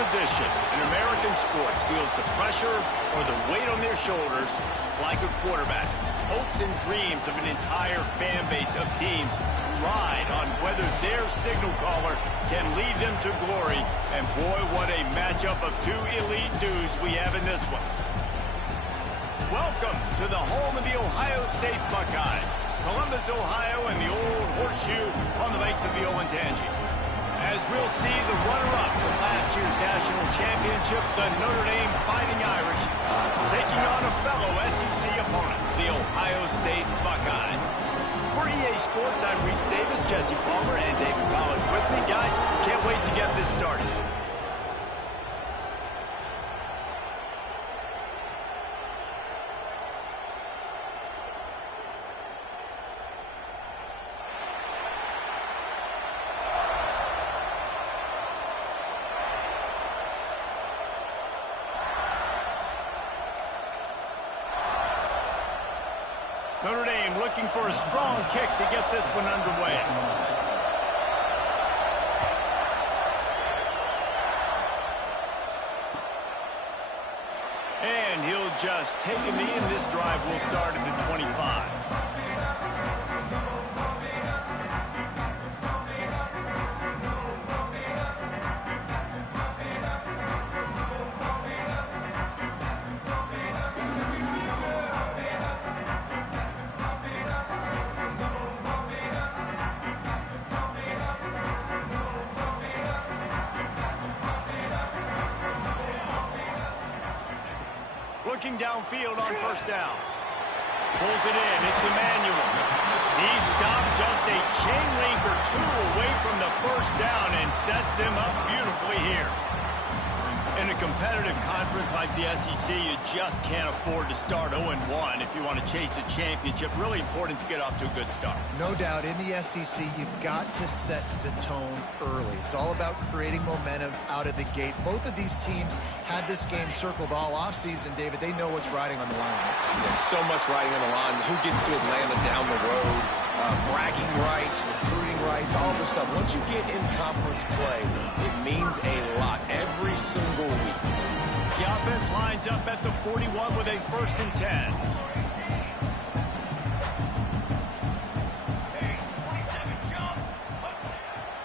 position in American sports feels the pressure or the weight on their shoulders like a quarterback. Hopes and dreams of an entire fan base of teams ride on whether their signal caller can lead them to glory. And boy, what a matchup of two elite dudes we have in this one. Welcome to the home of the Ohio State Buckeyes, Columbus, Ohio, and the old horseshoe on the banks of the Olentangy. As we'll see the runner-up from last year's national championship, the Notre Dame Fighting Irish, taking on a fellow SEC opponent, the Ohio State Buckeyes. For EA Sports, I'm Reese Davis, Jesse Palmer, and David Collins with me. Guys, can't wait to get this started. Notre Dame looking for a strong kick to get this one underway. And he'll just take a knee, and this drive will start at the 25. Looking downfield on first down. Pulls it in. It's Emmanuel. He stopped just a chain link or two away from the first down and sets them up beautifully here. In a competitive conference like the SEC, you just can't afford to start 0-1 if you want to chase a championship. Really important to get off to a good start. No doubt, in the SEC, you've got to set the tone early. It's all about creating momentum out of the gate. Both of these teams had this game circled all offseason, David. They know what's riding on the line. There's so much riding on the line. Who gets to Atlanta down the road? Bragging rights, recruiting rights, all this stuff. Once you get in conference play, it means a lot every single week. The offense lines up at the 41 with a 1st and 10.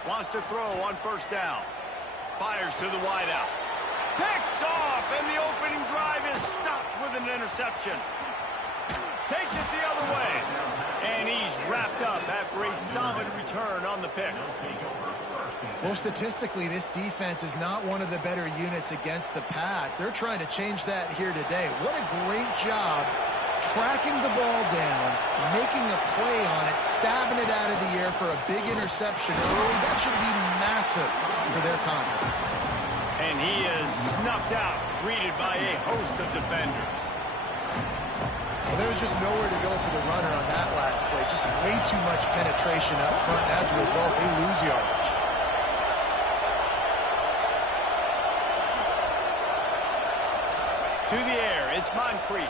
Wants to throw on first down. Fires to the wideout. Picked off, and the opening drive is stopped with an interception. Takes it the other way. And he's wrapped up after a solid return on the pick. Well, statistically, this defense is not one of the better units against the pass. They're trying to change that here today. What a great job tracking the ball down, making a play on it, stabbing it out of the air for a big interception early. That should be massive for their confidence. And he is snuffed out, greeted by a host of defenders. Well, there was just nowhere to go for the runner on that last play. Just way too much penetration up front. As a result, they lose yardage. To the air, it's Moncrief.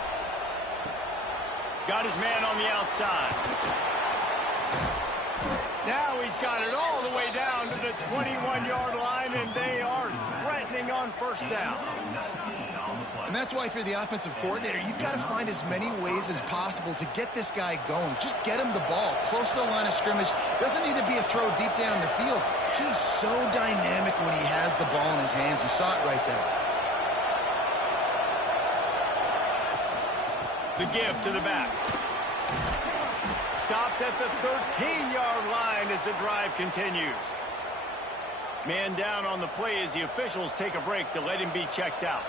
Got his man on the outside. Now he's got it all the way down to the 21-yard line, and they are threatening on first down. And that's why, if you're the offensive coordinator, you've got to find as many ways as possible to get this guy going. Just get him the ball close to the line of scrimmage. Doesn't need to be a throw deep down the field. He's so dynamic when he has the ball in his hands. You saw it right there. The give to the back. Stopped at the 13-yard line as the drive continues. Man down on the play as the officials take a break to let him be checked out.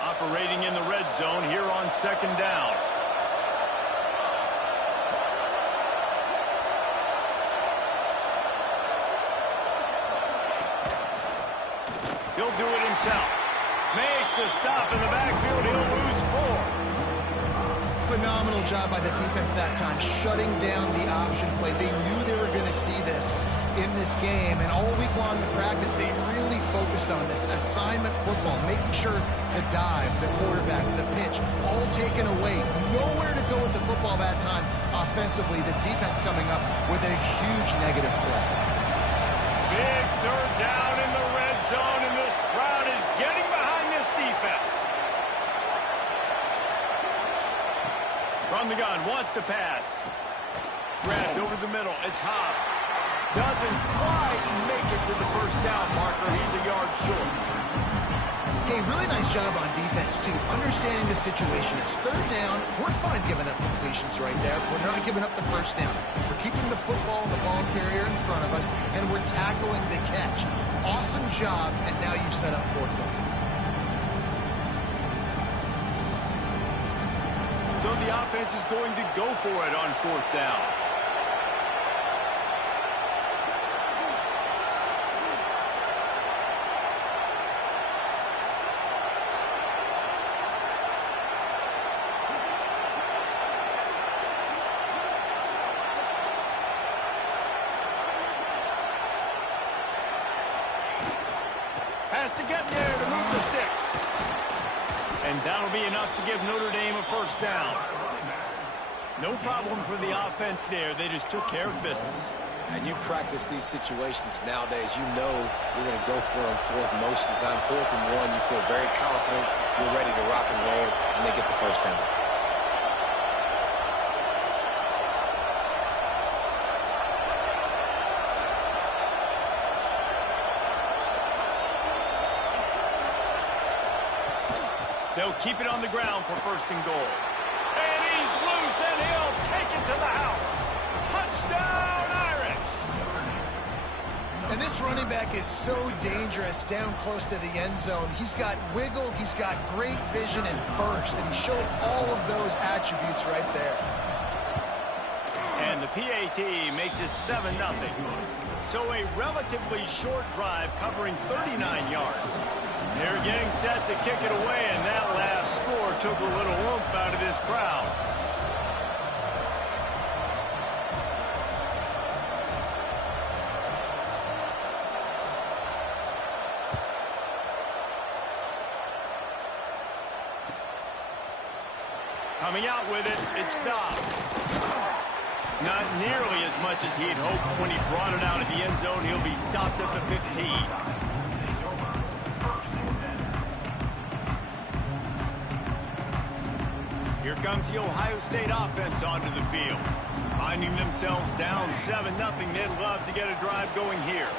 Operating in the red zone here on second down. He'll do it himself. Makes a stop in the backfield. He'll lose 4. Phenomenal job by the defense that time, shutting down the option play. They knew they were going to see this in this game, and all week long in practice, they really focused on this assignment football, making sure the dive, the quarterback, the pitch, all taken away. Nowhere to go with the football that time. Offensively, the defense coming up with a huge negative play. Big third down in the red zone, and this crowd is from the gun, wants to pass. Grabbed over the middle, it's Hobbs. Doesn't quite make it to the first down marker. He's a yard short. Hey, really nice job on defense, too. Understanding the situation. It's third down. We're fine giving up completions right there. We're not giving up the first down. We're keeping the football and the ball carrier in front of us, and we're tackling the catch. Awesome job, and now you've set up fourth down. So the offense is going to go for it on fourth down. Has to get there to move the sticks. And that'll be enough to give Notre Dame a first down. No problem for the offense there. They just took care of business. And you practice these situations nowadays, you know you're going to go for it on fourth most of the time. 4th and 1, you feel very confident, you're ready to rock and roll, and they get the first down. They'll keep it on the ground for first and goal. And he's loose, and he'll take it to the house. Touchdown, Irish! And this running back is so dangerous down close to the end zone. He's got wiggle, he's got great vision and burst, and he showed all of those attributes right there. And the PAT makes it 7-0. So a relatively short drive covering 39 yards. They're getting set to kick it away, and that last score took a little oomph out of this crowd. Coming out with it, it's Dobbs. Not nearly as much as he'd hoped when he brought it out of the end zone. He'll be stopped at the 15. Here comes the Ohio State offense onto the field. Finding themselves down 7-0, they'd love to get a drive going here.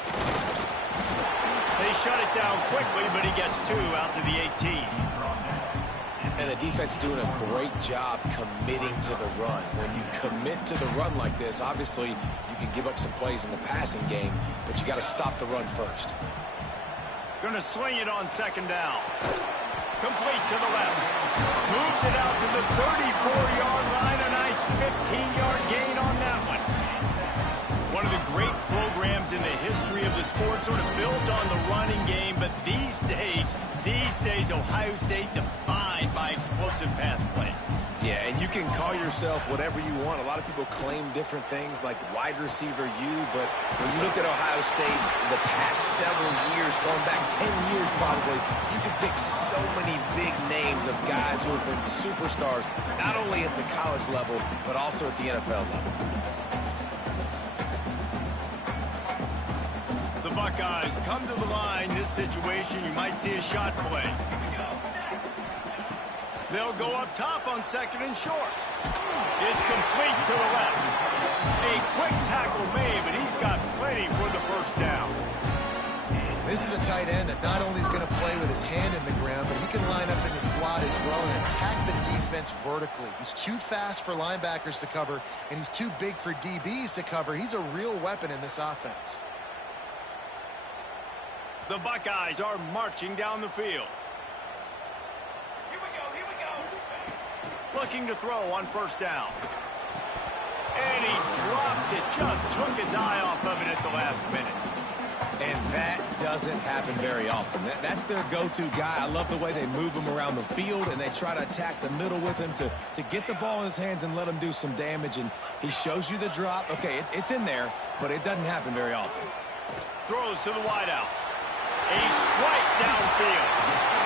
They shut it down quickly, but he gets 2 out to the 18. And the defense doing a great job committing to the run. When you commit to the run like this, obviously you can give up some plays in the passing game, but you got to stop the run first. Going to swing it on second down. Complete to the left. Moves it out to the 34-yard line. A nice 15-yard gain on that one. One of the great programs in the history of the sport, sort of built on the running game, but these days, Ohio State defined by explosive pass plays. Yeah, and you can call yourself whatever you want. A lot of people claim different things like wide receiver U, but when you look at Ohio State the past several years, going back 10 years probably, you can pick so many big names of guys who have been superstars, not only at the college level, but also at the NFL level. The Buckeyes come to the line. This situation, you might see a shot play. They'll go up top on second and short. It's complete to the left. A quick tackle made, but he's got plenty for the first down. This is a tight end that not only is going to play with his hand in the ground, but he can line up in the slot as well and attack the defense vertically. He's too fast for linebackers to cover, and he's too big for DBs to cover. He's a real weapon in this offense. The Buckeyes are marching down the field. Looking to throw on first down. And he drops it. Just took his eye off of it at the last minute. And that doesn't happen very often. That's their go-to guy. I love the way they move him around the field, and they try to attack the middle with him to get the ball in his hands and let him do some damage. And he shows you the drop. Okay, it's in there, but it doesn't happen very often. Throws to the wideout. A strike downfield.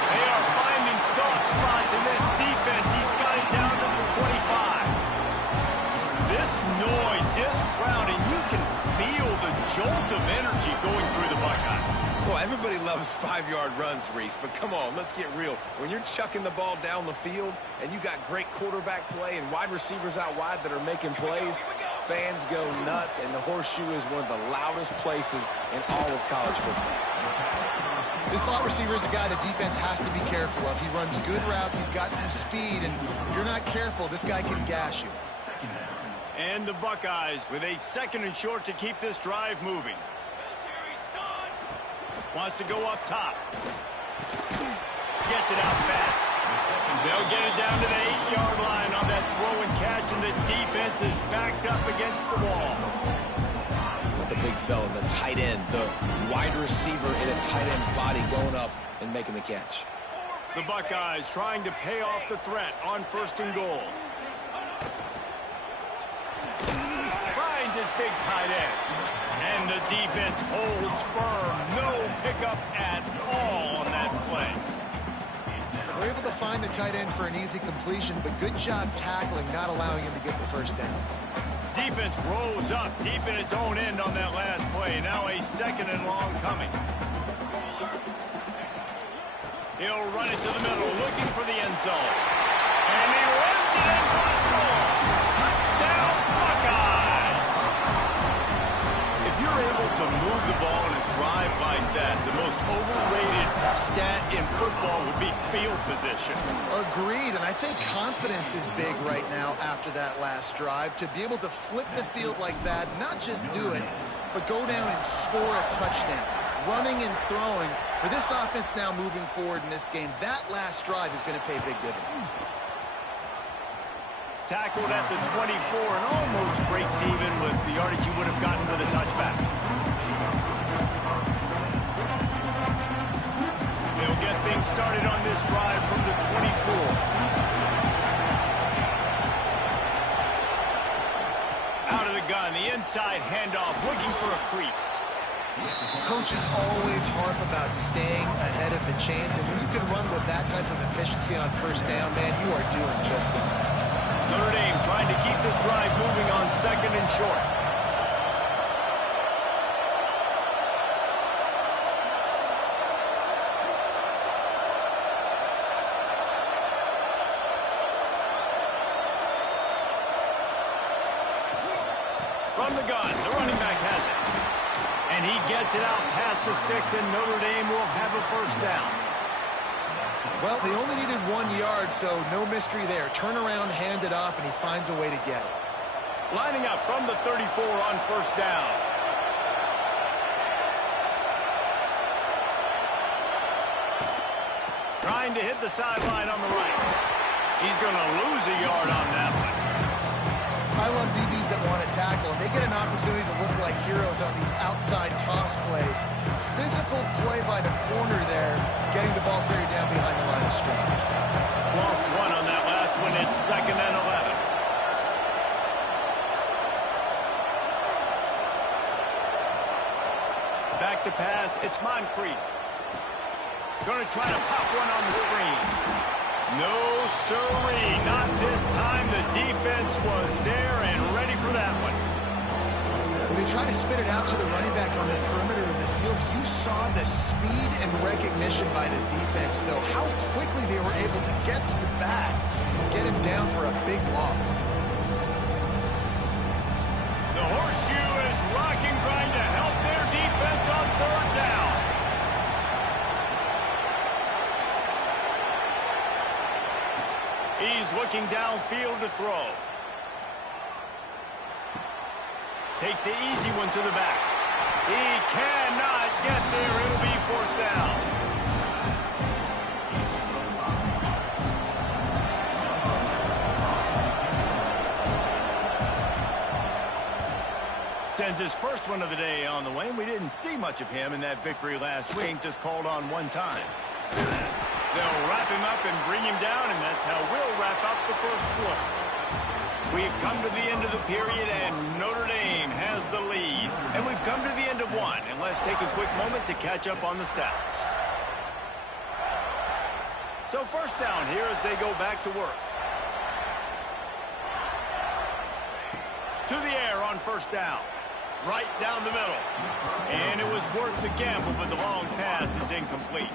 They are finding soft spots in this defense. He's got it down to the 25. This noise, this crowd, and you can feel the jolt of energy going through the Buckeyes. Well, everybody loves 5-yard runs, Reese, but come on, let's get real. When you're chucking the ball down the field and you got great quarterback play and wide receivers out wide that are making plays, fans go nuts, and the horseshoe is one of the loudest places in all of college football. This slot receiver is a guy the defense has to be careful of. He runs good routes, he's got some speed, and if you're not careful, this guy can gash you. And the Buckeyes with a 2nd and short to keep this drive moving. Wants to go up top. Gets it out fast. They'll get it down to the 8-yard line on that throw and catch, and the defense is backed up against the wall. The big fella, the tight end, the wide receiver in a tight end's body going up and making the catch. The Buckeyes trying to pay off the threat on 1st and goal. Finds his big tight end. And the defense holds firm. No pickup at all on that play. They're able to find the tight end for an easy completion, but good job tackling, not allowing him to get the first down. Defense rose up deep in its own end on that last play. Now a 2nd and long coming. He'll run it to the middle, looking for the end zone. And he runs it in for the score. Touchdown, Buckeyes! If you're able to move the ball in a drive like that, the most overrated stat in football would be field position. Agreed, and I think confidence is big right now after that last drive. To be able to flip the field like that, not just do it, but go down and score a touchdown. Running and throwing. For this offense now moving forward in this game, that last drive is going to pay big dividends. Tackled at the 24 and almost breaks even with the yardage he would have gotten with a touchback. They'll get things started on this drive from the 24. Out of the gun, the inside handoff, looking for a crease. Coaches always harp about staying ahead of the chains, and when you can run with that type of efficiency on 1st down, man, you are doing just that. Notre Dame trying to keep this drive moving on 2nd and short. From the gun, the running back has it. And he gets it out past the sticks, and Notre Dame will have a 1st down. Well, they only needed 1 yard, so no mystery there. Turn around, hand it off, and he finds a way to get it. Lining up from the 34 on 1st down. Trying to hit the sideline on the right. He's going to lose a yard on that one. I love DBs that want to tackle, and they get an opportunity to look like heroes on these outside toss plays. Physical play by the corner there, getting the ball carried down behind the line of scrimmage. Lost 1 on that last one. It's 2nd and 11. Back to pass. It's Moncrief. Going to try to pop one on the screen. No, sirree. Not this time. The defense was there and ready for that one. When they try to spit it out to the running back on the perimeter of the field, you saw the speed and recognition by the defense, though. How quickly they were able to get to the back and get him down for a big loss. The horseshoe is rocking, trying to help their defense on 3rd down. He's looking downfield to throw. Takes the easy one to the back. He cannot get there. It'll be 4th down. Sends his first one of the day on the way. We didn't see much of him in that victory last week. Just called on 1 time. They'll wrap him up and bring him down, and that's how we'll wrap up the 1st quarter. We've come to the end of the period, and Notre Dame has the lead. And we've come to the end of 1, and let's take a quick moment to catch up on the stats. So 1st down here as they go back to work. To the air on 1st down. right down the middle. And it was worth the gamble, but the long pass is incomplete.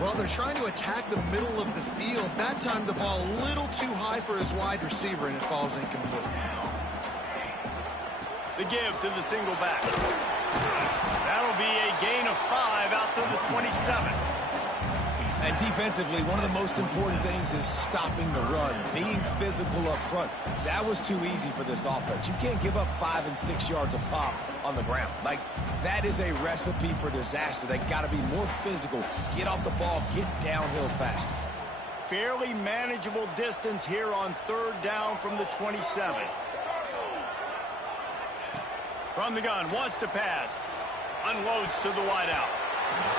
Well, they're trying to attack the middle of the field. That time, the ball a little too high for his wide receiver, and it falls incomplete. The give to the single back. That'll be a gain of 5 out to the 27. And defensively, one of the most important things is stopping the run, being physical up front. That was too easy for this offense. You can't give up 5 and 6 yards a pop on the ground. Like, that is a recipe for disaster. They got to be more physical, get off the ball, get downhill faster. Fairly manageable distance here on 3rd down from the 27. From the gun, wants to pass. Unloads to the wideout.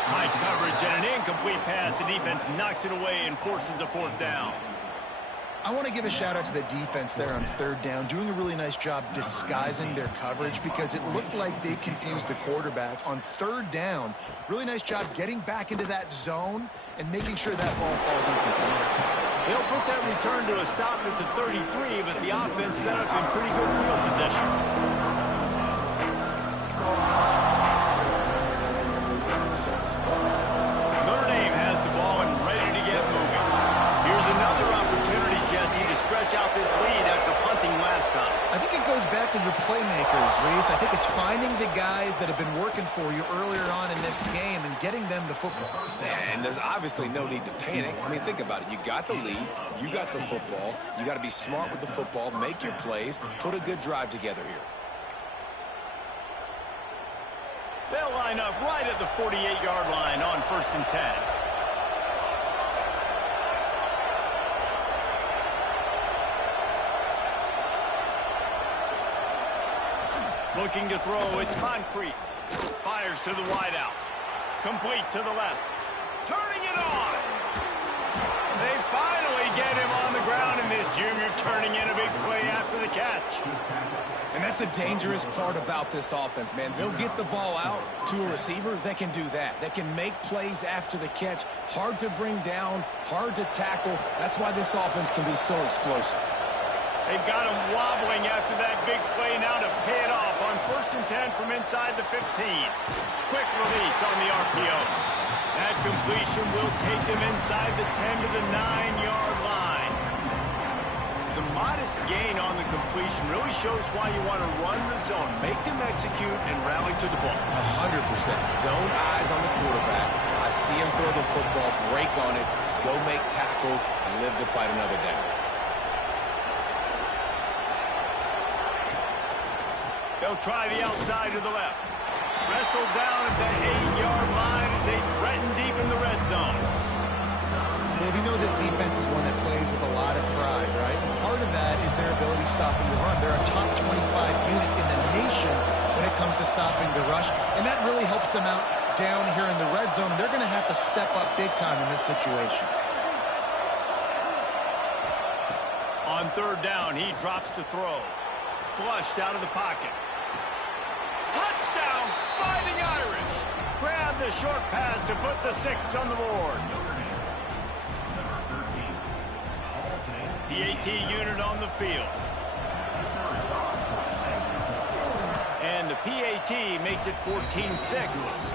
High coverage and an incomplete pass. The defense knocks it away and forces a 4th down. I want to give a shout out to the defense there on 3rd down, doing a really nice job disguising their coverage because it looked like they confused the quarterback on 3rd down. Really nice job getting back into that zone and making sure that ball falls incomplete. They'll put that return to a stop at the 33, but the offense set up in pretty good field position. Notre Dame has the ball and ready to get moving. Here's another opportunity, Jesse, to stretch out this lead after punting last time. I think it goes back to your playmakers, Reese. I think it's finding the guys that have been working for you earlier on in this game and getting them the football. And there's obviously no need to panic. I mean, think about it. You got the lead. You got the football. You got to be smart with the football, make your plays, put a good drive together here. They'll line up right at the 48-yard line on 1st and 10. Looking to throw, it's Moncrief. Fires to the wideout. Complete to the left. Turning it on. They finally get him on the ground, and this junior turning in a big play after the catch. And that's the dangerous part about this offense, man. They'll get the ball out to a receiver. They can do that. They can make plays after the catch. Hard to bring down, hard to tackle. That's why this offense can be so explosive. They've got him wobbling after that big play now to pay it off on 1st and 10 from inside the 15. Quick release on the RPO. That completion will take them inside the 10 to the 9-yard line. The modest gain on the completion really shows why you want to run the zone, make them execute, and rally to the ball. 100%. Zone eyes on the quarterback. I see him throw the football, break on it, go make tackles, live to fight another down. They'll try the outside to the left. Wrestled down at the 8-yard line as they threaten deep in the red zone. Well, we know this defense is one that plays with a lot of pride, right? And part of that is their ability stopping the run. They're a top 25 unit in the nation when it comes to stopping the rush, and that really helps them out down here in the red zone. They're going to have to step up big time in this situation. On 3rd down, he drops to throw. Flushed out of the pocket. Touchdown, Fighting Irish. Grab the short pass to put the 6 on the board. PAT unit on the field. And the PAT makes it 14-6.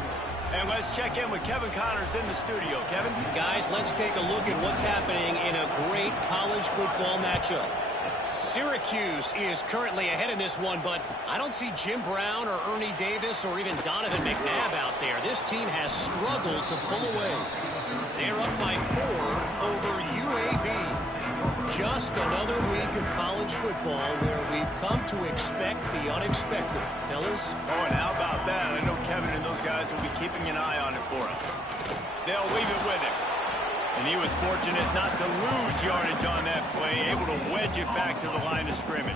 And let's check in with Kevin Connors in the studio. Kevin? Guys, let's take a look at what's happening in a great college football matchup. Syracuse is currently ahead in this one, but I don't see Jim Brown or Ernie Davis or even Donovan McNabb out there. This team has struggled to pull away. They're up by 4 over UAB. Just another week of college football where we've come to expect the unexpected. Fellas? Oh, and how about that? I know Kevin and those guys will be keeping an eye on it for us. They'll leave it with him. And he was fortunate not to lose yardage on that play, able to wedge it back to the line of scrimmage.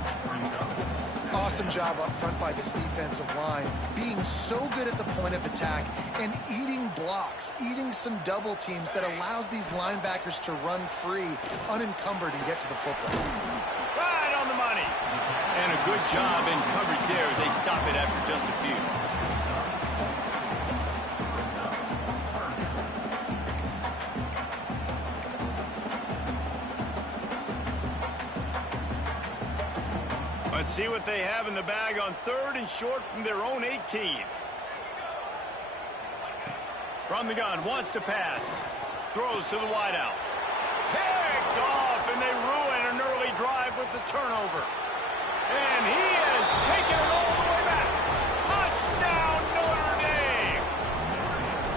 Awesome job up front by this defensive line, being so good at the point of attack and eating blocks, eating some double teams that allows these linebackers to run free, unencumbered, and get to the football. Right on the money. And a good job in coverage there as they stop it after just a few. Let's see what they have in the bag on 3rd and short from their own 18. From the gun, wants to pass. Throws to the wideout. Picked off, and they ruin an early drive with the turnover. And he has taken it all the way back. Touchdown, Notre Dame!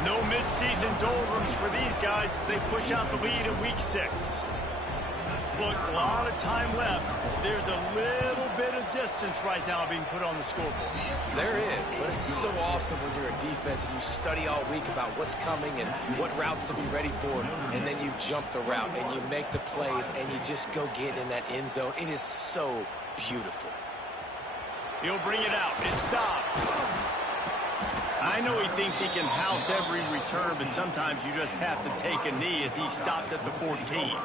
No midseason doldrums for these guys as they push out the lead in Week 6. Look, a lot of time left. There's a little bit of distance right now being put on the scoreboard. There is, but it's so awesome when you're a defense and you study all week about what's coming and what routes to be ready for, and then you jump the route and you make the plays and you just go get in that end zone. It is so beautiful. He'll bring it out. It's stopped. I know he thinks he can house every return, but sometimes you just have to take a knee as he stopped at the 14.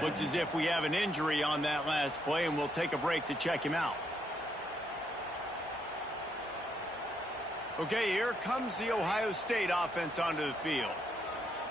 Looks as if we have an injury on that last play, and we'll take a break to check him out. Okay, here comes the Ohio State offense onto the field.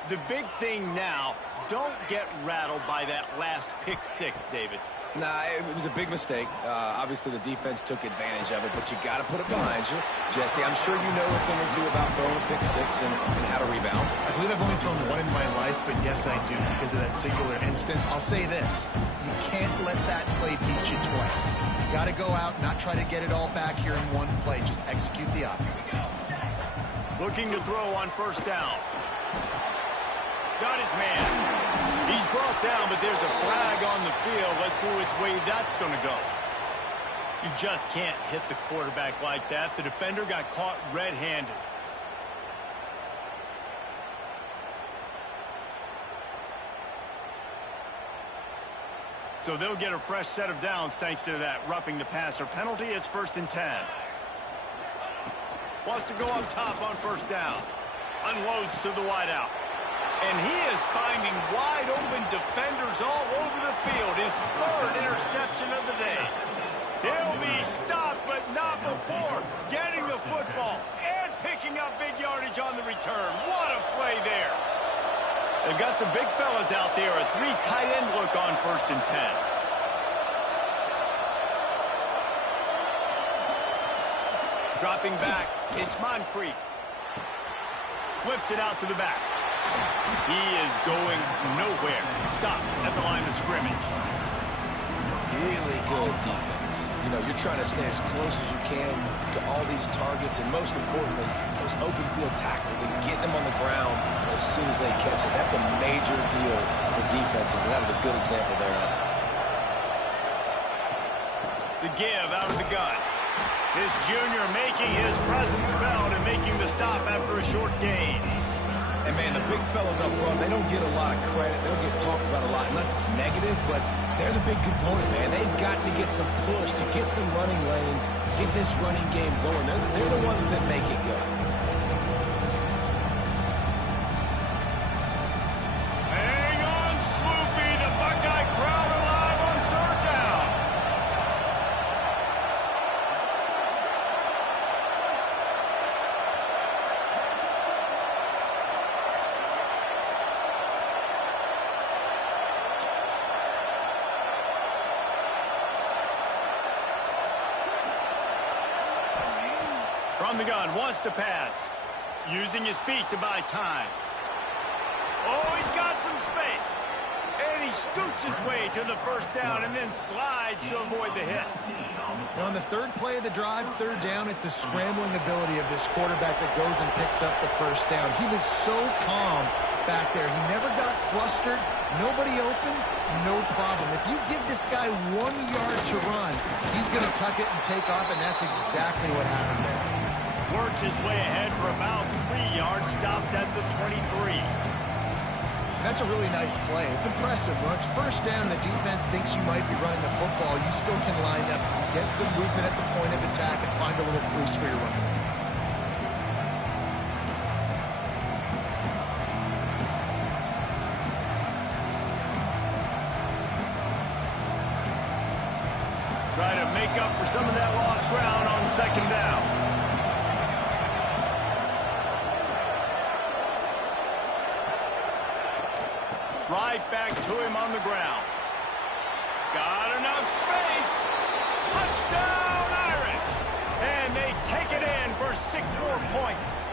The big thing now, don't get rattled by that last pick 6, David. Nah, it was a big mistake. Obviously, the defense took advantage of it, but you got to put it behind you. Jesse, I'm sure you know a thing or two about throwing a pick 6 and how to rebound. I believe I've only thrown one in my life, but yes, I do because of that singular instance. I'll say this. You can't let that play beat you twice. You got to go out, not try to get it all back here in one play. Just execute the offense. Looking to throw on 1st down. Got his man. He's brought down, but there's a flag on the field. Let's see which way that's going to go. You just can't hit the quarterback like that. The defender got caught red-handed. So they'll get a fresh set of downs thanks to that roughing the passer penalty. It's 1st and 10. Wants to go on top on 1st down. Unloads to the wideout. And he is finding wide-open defenders all over the field. His 3rd interception of the day. He'll be stopped, but not before getting the football and picking up big yardage on the return. What a play there. They've got the big fellas out there. A 3 tight end look on 1st and 10. Dropping back, it's Moncrief. Flips it out to the back. He is going nowhere. Stop at the line of scrimmage. Really good defense. You know, you're trying to stay as close as you can to all these targets, and most importantly, those open field tackles and get them on the ground as soon as they catch it. That's a major deal for defenses, and that was a good example there of it. The give out of the gun. This junior making his presence felt and making the stop after a short gain. And, man, the big fellas up front, they don't get a lot of credit. They don't get talked about a lot unless it's negative, but they're the big component, man. They've got to get some push, to get some running lanes, get this running game going. They're the ones that make it go. Hang on, Sloopy. The Buckeye crowd alive on 3rd down. From the gun, wants to pass. Using his feet to buy time. Oh, he's got some space. And he scoots his way to the 1st down and then slides to avoid the hit. Now on the 3rd play of the drive, 3rd down, it's the scrambling ability of this quarterback that goes and picks up the 1st down. He was so calm back there. He never got flustered. Nobody open, no problem. If you give this guy 1 yard to run, he's going to tuck it and take off, and that's exactly what happened there. Works his way ahead for about 3 yards, stopped at the 23. That's a really nice play. It's impressive. When it's 1st down, the defense thinks you might be running the football. You still can line up, get some movement at the point of attack, and find a little crease for your running back. Try to make up for some of that lost ground on 2nd down. Right back to him on the ground. Got enough space. Touchdown, Irish! And they take it in for 6 more points.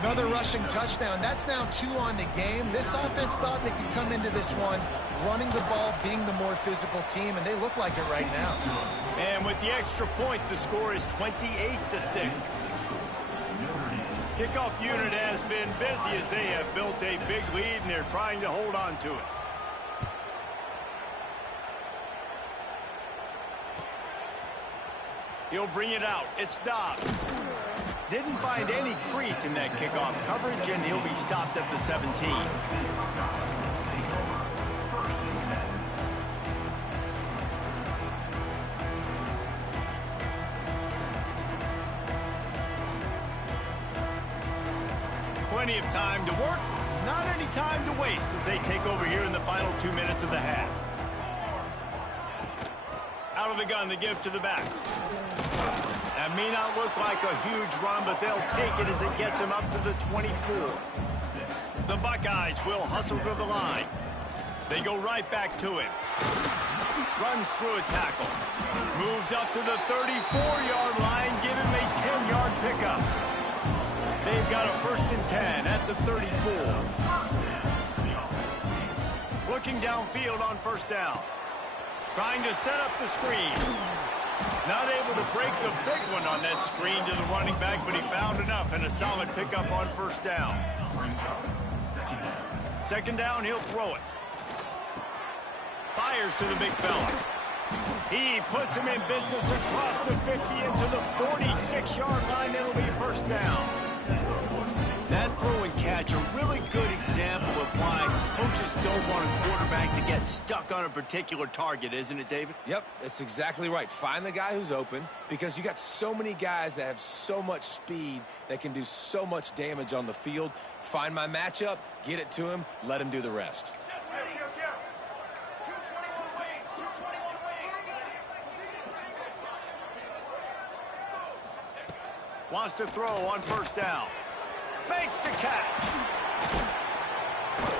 Another rushing touchdown. That's now 2 on the game. This offense thought they could come into this one running the ball, being the more physical team, and they look like it right now. And with the extra point, the score is 28-6. Kickoff unit has been busy as they have built a big lead, and they're trying to hold on to it. He'll bring it out. It's Dobbs. Didn't find any crease in that kickoff coverage, and he'll be stopped at the 17. Plenty of time to work, not any time to waste as they take over here in the final 2 minutes of the half. Out of the gun to give to the back. That may not look like a huge run, but they'll take it as it gets them up to the 24. The Buckeyes will hustle to the line. They go right back to him. Runs through a tackle. Moves up to the 34-yard line, give him a 10-yard pickup. They've got a 1st and 10 at the 34. Looking downfield on 1st down. Trying to set up the screen. Not able to break the big one on that screen to the running back, but he found enough and a solid pickup on 1st down. 2nd down, he'll throw it. Fires to the big fella. He puts him in business across the 50 into the 46-yard line. It'll be 1st down. That throw and catch, a really good example of why coaches don't want a quarterback to get stuck on a particular target, isn't it, David? Yep, that's exactly right. Find the guy who's open, because you got so many guys that have so much speed that can do so much damage on the field. Find my matchup, get it to him, let him do the rest. Wants to throw on 1st down. Makes the catch.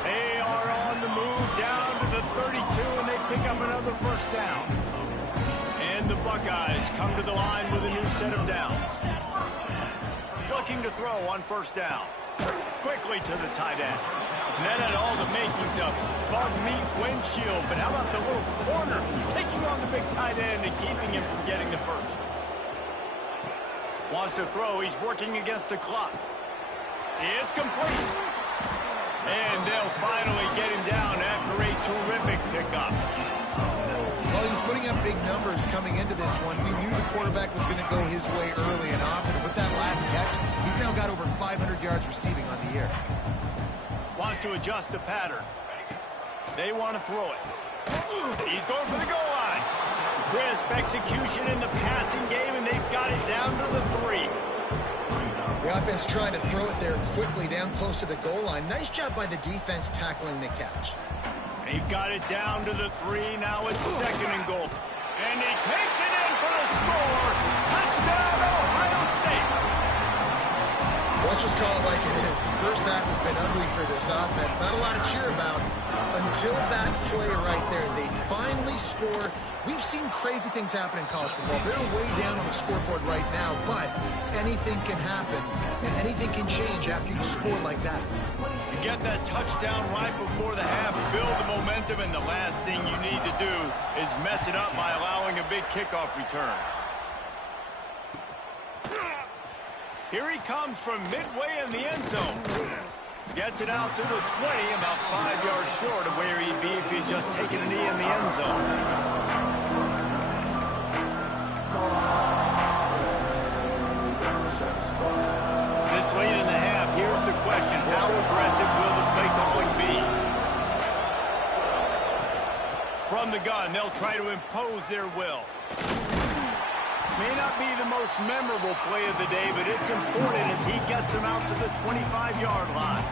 They are on the move down to the 32, and they pick up another 1st down. And the Buckeyes come to the line with a new set of downs. Looking to throw on 1st down. Quickly to the tight end. And that had all the makings of bug meat windshield, but how about the little corner taking on the big tight end and keeping him from getting the 1st? Wants to throw. He's working against the clock. It's complete. And they'll finally get him down after a terrific pickup. Well, he was putting up big numbers coming into this one. We knew the quarterback was going to go his way early and often. With that last catch, he's now got over 500 yards receiving on the year. Wants to adjust the pattern. They want to throw it. He's going for the goal line. Crisp execution in the passing game, and they've got it down to the 3. The offense trying to throw it there quickly down close to the goal line. Nice job by the defense tackling the catch. He got it down to the 3. Now it's 2nd and goal. And he takes it in for the score. Touchdown, Ohio State. Let's just call it like it is. The first half has been ugly for this offense. Not a lot to cheer about until that play right there. They finally score. We've seen crazy things happen in college football. They're way down on the scoreboard right now, but anything can happen, and anything can change after you score like that. You get that touchdown right before the half, build the momentum, and the last thing you need to do is mess it up by allowing a big kickoff return. Here he comes from midway in the end zone. Gets it out to the 20, about 5 yards short of where he'd be if he'd just taken a knee in the end zone. This late in the half, here's the question. How aggressive will the play calling be? From the gun, they'll try to impose their will. May not be the most memorable play of the day, but it's important as he gets them out to the 25-yard line.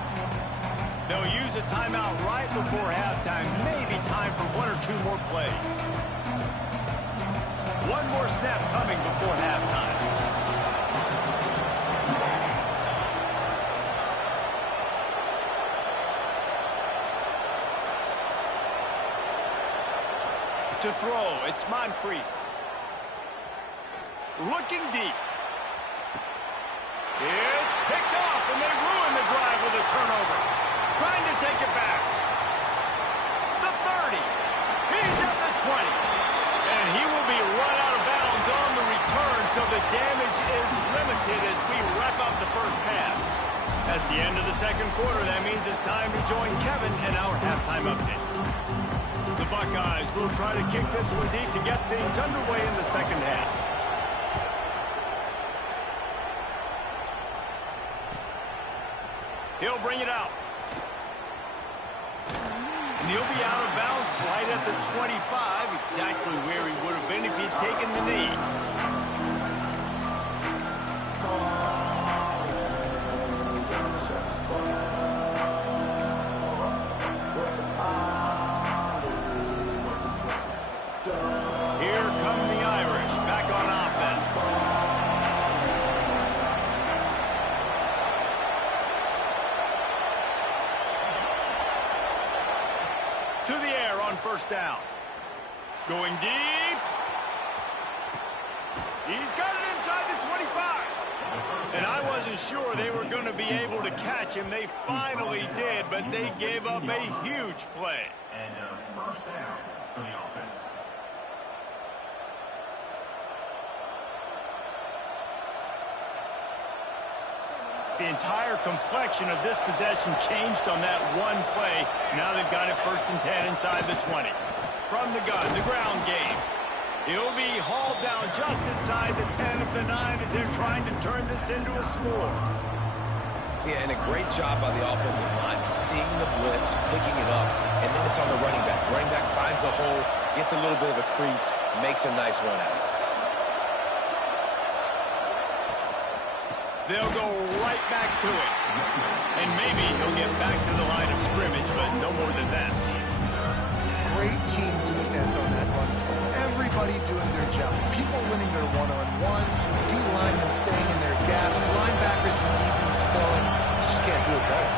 They'll use a timeout right before halftime. Maybe time for 1 or 2 more plays. One more snap coming before halftime. To throw, it's Moncrief. looking deep. It's picked off, and they ruin the drive with a turnover. Trying to take it back. The 30. He's at the 20. And he will be run out of bounds on the return, so the damage is limited as we wrap up the first half. That's the end of the second quarter. That means it's time to join Kevin in our halftime update. The Buckeyes will try to kick this one deep to get things underway in the second half. He'll bring it out. And he'll be out of bounds right at the 25, exactly where he would have been if he'd taken the knee. Here come the Irish back on offense. To the air on first down. Going deep. He's got it inside the 25. And I wasn't sure they were going to be able to catch him. They finally did, but they gave up a huge play. And first down for the offense. The entire complexion of this possession changed on that one play. Now they've got it 1st and 10 inside the 20. From the gun, the ground game. He'll be hauled down just inside the 10 of the 9 as they're trying to turn this into a score. Yeah, and a great job by the offensive line, seeing the blitz, picking it up, and then it's on the running back. Running back finds the hole, gets a little bit of a crease, makes a nice run out. They'll go right back to it. And maybe he'll get back to the line of scrimmage, but no more than that. Great team defense on that run. Everybody doing their job. People winning their one-on-ones, D-linemen staying in their gaps, linebackers and DBs filling. You just can't do it better.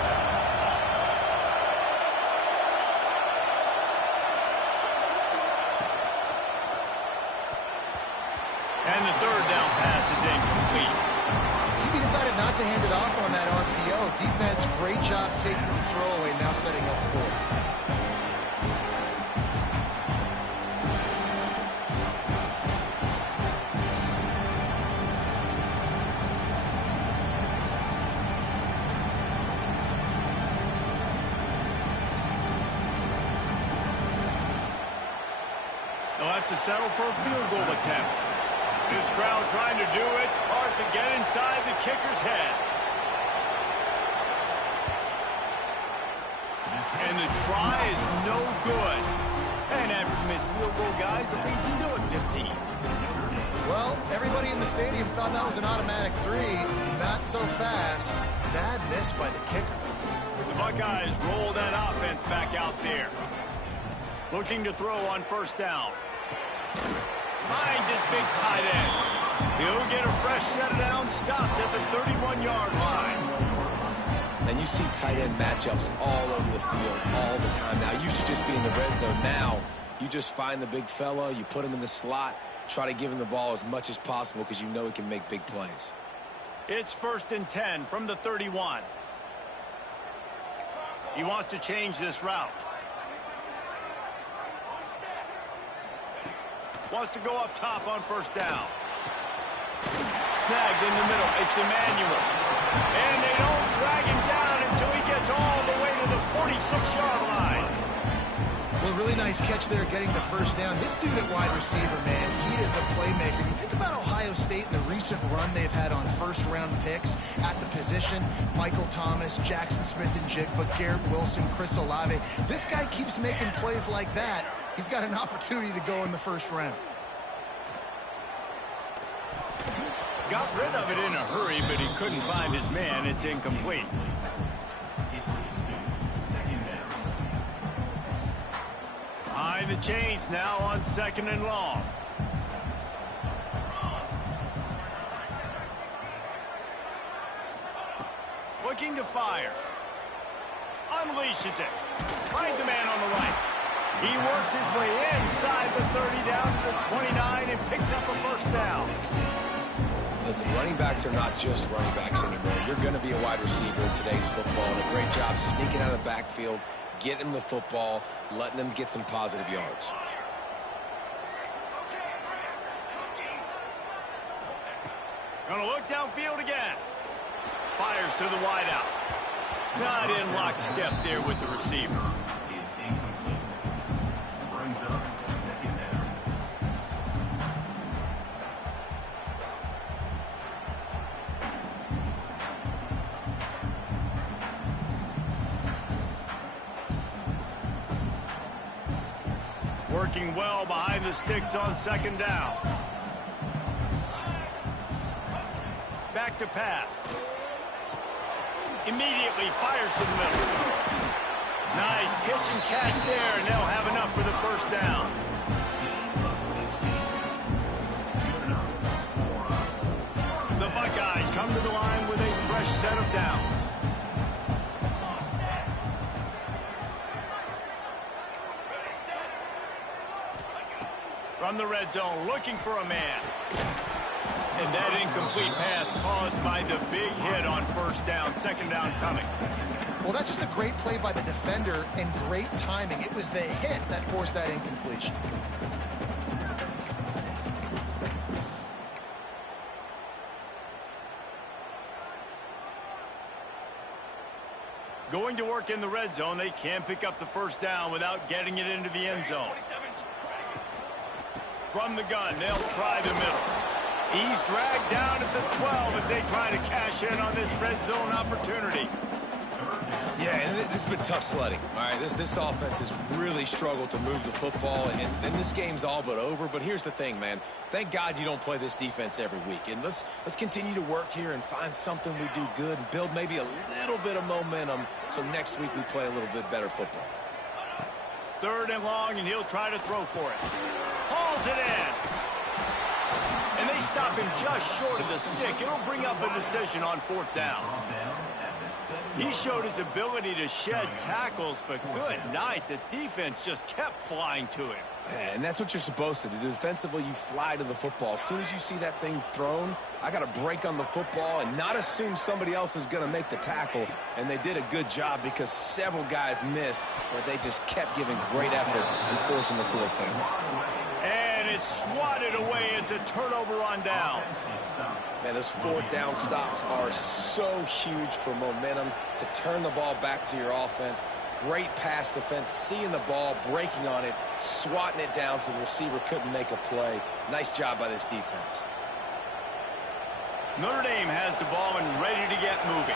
And the 3rd down pass is incomplete. He decided not to hand it off on that RPO. Defense, great job taking the throwaway, now setting up 4. They'll have to settle for a field goal attempt. This crowd trying to do its part to get inside the kicker's head. And the try is no good. And after the missed field goal, guys, the lead's still at 15. Well, everybody in the stadium thought that was an automatic 3. Not so fast. Bad miss by the kicker. The Buckeyes roll that offense back out there. Looking to throw on 1st down. Finds his big tight end. He'll get a fresh set down, stopped at the 31-yard line. And you see tight end matchups all over the field all the time now. You should just be in the red zone. Now, you just find the big fella, you put him in the slot, try to give him the ball as much as possible because you know he can make big plays. It's 1st and 10 from the 31. He wants to change this route. Wants to go up top on 1st down. Snagged in the middle. It's Emmanuel. And they don't drag him down until he gets all the way to the 46-yard line. Well, really nice catch there getting the 1st down. This dude at wide receiver, man, he is a playmaker. You think about Ohio State and the recent run they've had on 1st-round picks at the position. Michael Thomas, Jackson Smith and Jigba, Garrett Wilson, Chris Olave. This guy keeps making plays like that. He's got an opportunity to go in the 1st round. Got rid of it in a hurry, but he couldn't find his man. It's incomplete. Behind the chains now on 2nd and long. Looking to fire. Unleashes it. Finds a man on the right. He works his way inside the 30 down to the 29 and picks up a 1st down. Listen, running backs are not just running backs anymore. You're going to be a wide receiver in today's football, and a great job sneaking out of the backfield, getting them the football, letting them get some positive yards. Gonna look downfield again. Fires to the wideout. Not in lockstep there with the receiver. Is incomplete. Brings up second down. Working well behind the sticks on second down. Back to pass. Immediately fires to the middle. Nice pitch and catch there, and they'll have enough for the first down. The Buckeyes come to the line with a fresh set of downs. From the red zone, looking for a man. And that incomplete pass caused by the big hit on first down. Second down coming. Well, that's just a great play by the defender and great timing. It was the hit that forced that incompletion. Going to work in the red zone, they can pick up the first down without getting it into the end zone. From the gun, they'll try the middle. He's dragged down at the 12 as they try to cash in on this red zone opportunity. Yeah, and this has been tough sledding. All right, this offense has really struggled to move the football, and this game's all but over. But here's the thing, man. Thank God you don't play this defense every week. And let's continue to work here and find something we do good and build maybe a little bit of momentum so next week we play a little bit better football. Third and long, and he'll try to throw for it. Hauls it in. And they stop him just short of the stick. It'll bring up a decision on fourth down. He showed his ability to shed tackles, but good night. The defense just kept flying to him. And that's what you're supposed to do. Defensively, you fly to the football. As soon as you see that thing thrown, I got to break on the football and not assume somebody else is going to make the tackle. And they did a good job because several guys missed, but they just kept giving great effort and forcing the fourth down. And it's swatted away. It's a turnover on downs. Man, those fourth down stops are so huge for momentum to turn the ball back to your offense. Great pass defense, seeing the ball, breaking on it, swatting it down so the receiver couldn't make a play. Nice job by this defense. Notre Dame has the ball and ready to get moving.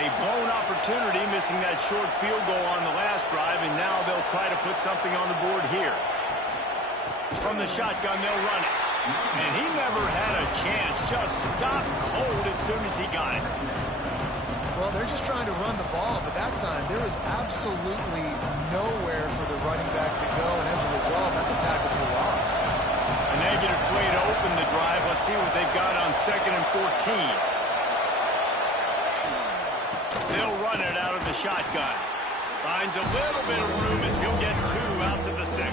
A blown opportunity, missing that short field goal on the last drive, and now they'll try to put something on the board here. From the shotgun, they'll run it. And he never had a chance. Just stopped cold as soon as he got it. Well, they're just trying to run the ball, but that time there was absolutely nowhere for the running back to go, and as a result, that's a tackle for loss. A negative play to open the drive. Let's see what they've got on 2nd and 14. They'll run it out of the shotgun. Finds a little bit of room as he'll get 2 out to the 6.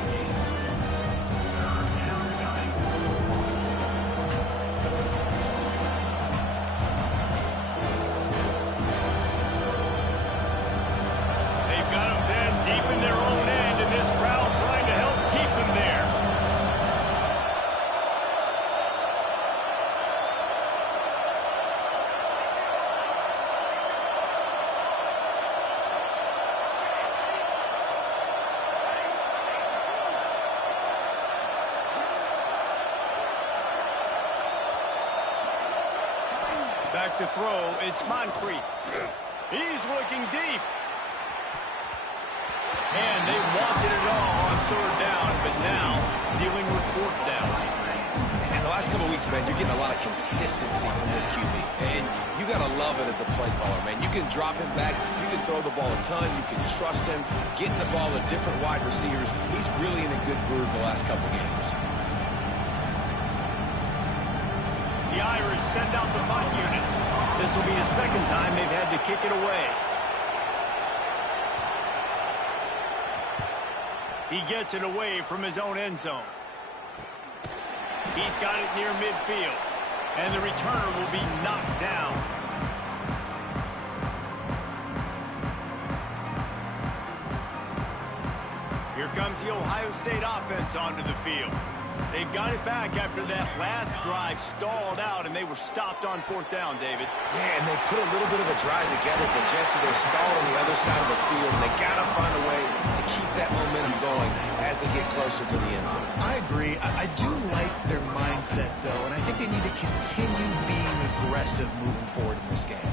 Back to throw, it's Moncrief. He's looking deep. And they wanted it all on 3rd down, but now dealing with 4th down. And the last couple of weeks, man, you're getting a lot of consistency from this QB. And you got to love it as a play caller, man. You can drop him back. You can throw the ball a ton. You can trust him, getting the ball to different wide receivers. He's really in a good groove the last couple games. The Irish send out the punt unit. This will be the 2nd time they've had to kick it away. He gets it away from his own end zone. He's got it near midfield. And the returner will be knocked down. Here comes the Ohio State offense onto the field. They've got it back after that last drive stalled out, and they were stopped on 4th down, David. Yeah, and they put a little bit of a drive together, but Jesse, they stalled on the other side of the field, and they got to find a way to keep that momentum going as they get closer to the end zone. I agree. I do like their mindset, though, and I think they need to continue being aggressive moving forward in this game.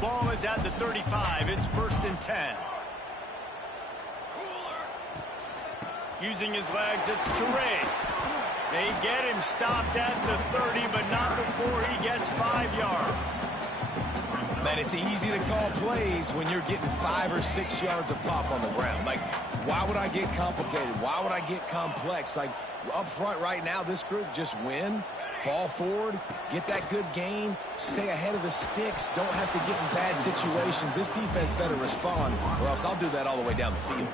Ball is at the 35. It's 1st and 10. Using his legs, it's Toure. They get him stopped at the 30, but not before he gets 5 yards. Man, it's easy to call plays when you're getting 5 or 6 yards of pop on the ground. Like, why would I get complicated? Why would I get complex? Like, up front right now, this group just win, fall forward, get that good gain, stay ahead of the sticks, don't have to get in bad situations. This defense better respond, or else I'll do that all the way down the field.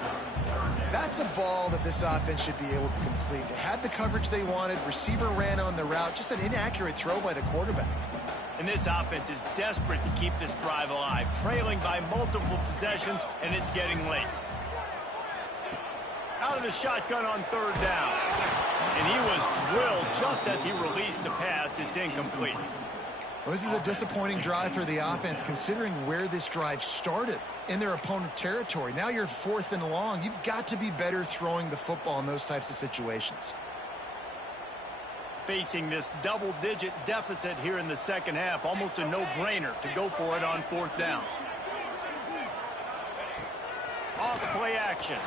That's a ball that this offense should be able to complete. They had the coverage they wanted. Receiver ran on the route. Just an inaccurate throw by the quarterback. And this offense is desperate to keep this drive alive, trailing by multiple possessions, and it's getting late. Out of the shotgun on 3rd down. And he was drilled just as he released the pass. It's incomplete. Well, this is a disappointing drive for the offense, considering where this drive started in their opponent territory. Now you're 4th and long. You've got to be better throwing the football in those types of situations. Facing this double-digit deficit here in the second half, almost a no-brainer to go for it on 4th down. Off play action.